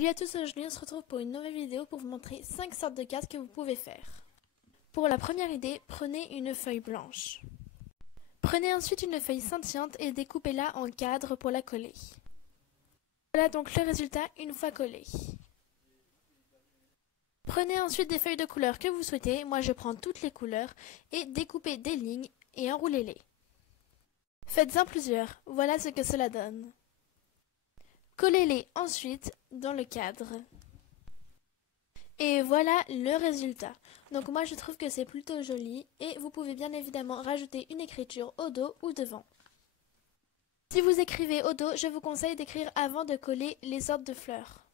Salut à tous, aujourd'hui on se retrouve pour une nouvelle vidéo pour vous montrer 5 sortes de cartes que vous pouvez faire. Pour la première idée, prenez une feuille blanche. Prenez ensuite une feuille scintillante et découpez-la en cadre pour la coller. Voilà donc le résultat une fois collé. Prenez ensuite des feuilles de couleur que vous souhaitez, moi je prends toutes les couleurs, et découpez des lignes et enroulez-les. Faites-en plusieurs, voilà ce que cela donne. Collez-les ensuite dans le cadre. Et voilà le résultat. Donc moi je trouve que c'est plutôt joli et vous pouvez bien évidemment rajouter une écriture au dos ou devant. Si vous écrivez au dos, je vous conseille d'écrire avant de coller les sortes de fleurs.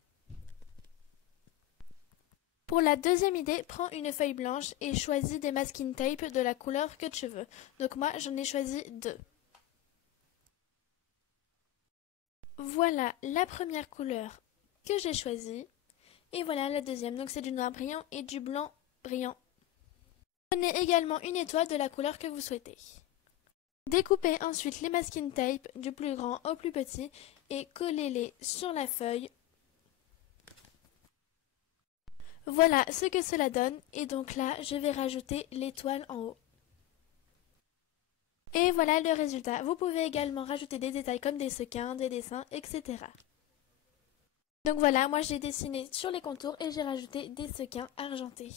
Pour la deuxième idée, prends une feuille blanche et choisis des masking tape de la couleur que tu veux. Donc moi j'en ai choisi 2. Voilà la première couleur que j'ai choisie. Et voilà la deuxième. Donc c'est du noir brillant et du blanc brillant. Prenez également une étoile de la couleur que vous souhaitez. Découpez ensuite les masking tape du plus grand au plus petit et collez-les sur la feuille. Voilà ce que cela donne. Et donc là, je vais rajouter l'étoile en haut. Et voilà le résultat. Vous pouvez également rajouter des détails comme des sequins, des dessins, etc. Donc voilà, moi j'ai dessiné sur les contours et j'ai rajouté des sequins argentés.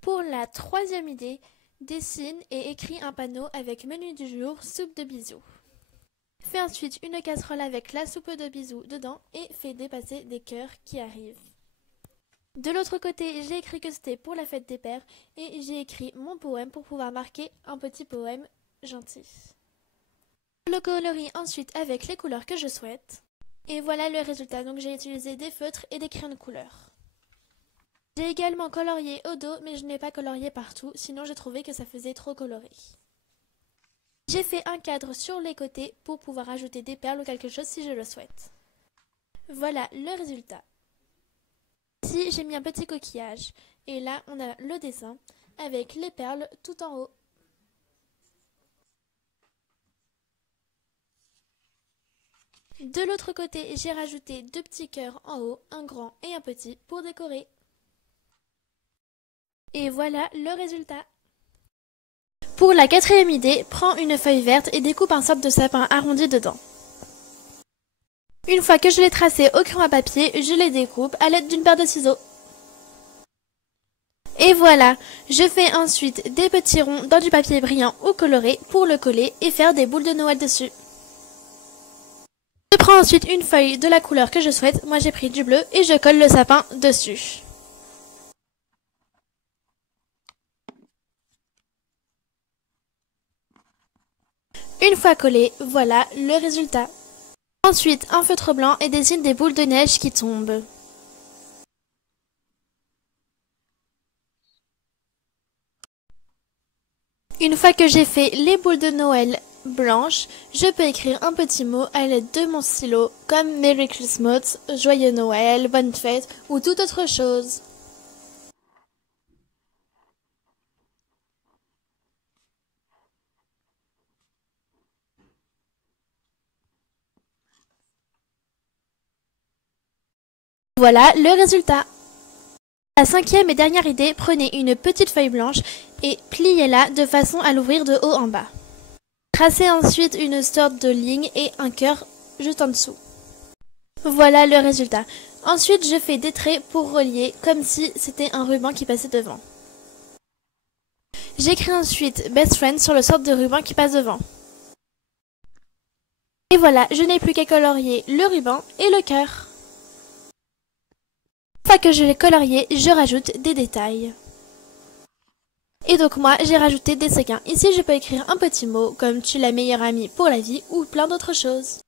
Pour la troisième idée, dessine et écris un panneau avec menu du jour, soupe de bisous. Fais ensuite une casserole avec la soupe de bisous dedans et fais dépasser des cœurs qui arrivent. De l'autre côté, j'ai écrit que c'était pour la fête des pères et j'ai écrit mon poème pour pouvoir marquer un petit poème gentil. Je le colorie ensuite avec les couleurs que je souhaite. Et voilà le résultat. Donc j'ai utilisé des feutres et des crayons de couleur. J'ai également colorié au dos, mais je n'ai pas colorié partout, sinon j'ai trouvé que ça faisait trop coloré. J'ai fait un cadre sur les côtés pour pouvoir ajouter des perles ou quelque chose si je le souhaite. Voilà le résultat. Ici, j'ai mis un petit coquillage. Et là, on a le dessin avec les perles tout en haut. De l'autre côté, j'ai rajouté 2 petits cœurs en haut, un grand et un petit pour décorer. Et voilà le résultat. Pour la quatrième idée, prends une feuille verte et découpe un sorte de sapin arrondi dedans. Une fois que je l'ai tracé au crayon à papier, je les découpe à l'aide d'une paire de ciseaux. Et voilà, je fais ensuite des petits ronds dans du papier brillant ou coloré pour le coller et faire des boules de Noël dessus. Je prends ensuite une feuille de la couleur que je souhaite, moi j'ai pris du bleu et je colle le sapin dessus. Une fois collé, voilà le résultat. Ensuite, un feutre blanc et dessine des boules de neige qui tombent. Une fois que j'ai fait les boules de Noël blanches, je peux écrire un petit mot à l'aide de mon stylo, comme Merry Christmas, Joyeux Noël, Bonne Fête ou toute autre chose. Voilà le résultat. La cinquième et dernière idée, prenez une petite feuille blanche et pliez-la de façon à l'ouvrir de haut en bas. Tracez ensuite une sorte de ligne et un cœur juste en dessous. Voilà le résultat. Ensuite, je fais des traits pour relier comme si c'était un ruban qui passait devant. J'écris ensuite Best Friend sur le sorte de ruban qui passe devant. Et voilà, je n'ai plus qu'à colorier le ruban et le cœur. Une fois que je l'ai colorié, je rajoute des détails. Et donc moi, j'ai rajouté des sequins. Ici, je peux écrire un petit mot comme tu es la meilleure amie pour la vie ou plein d'autres choses.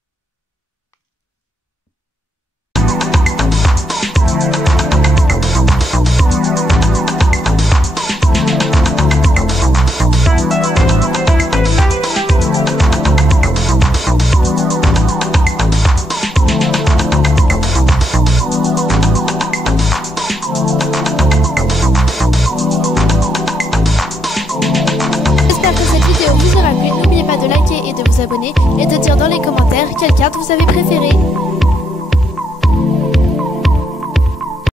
N'oubliez pas de liker et de vous abonner et de dire dans les commentaires quelle carte vous vous avez préféré.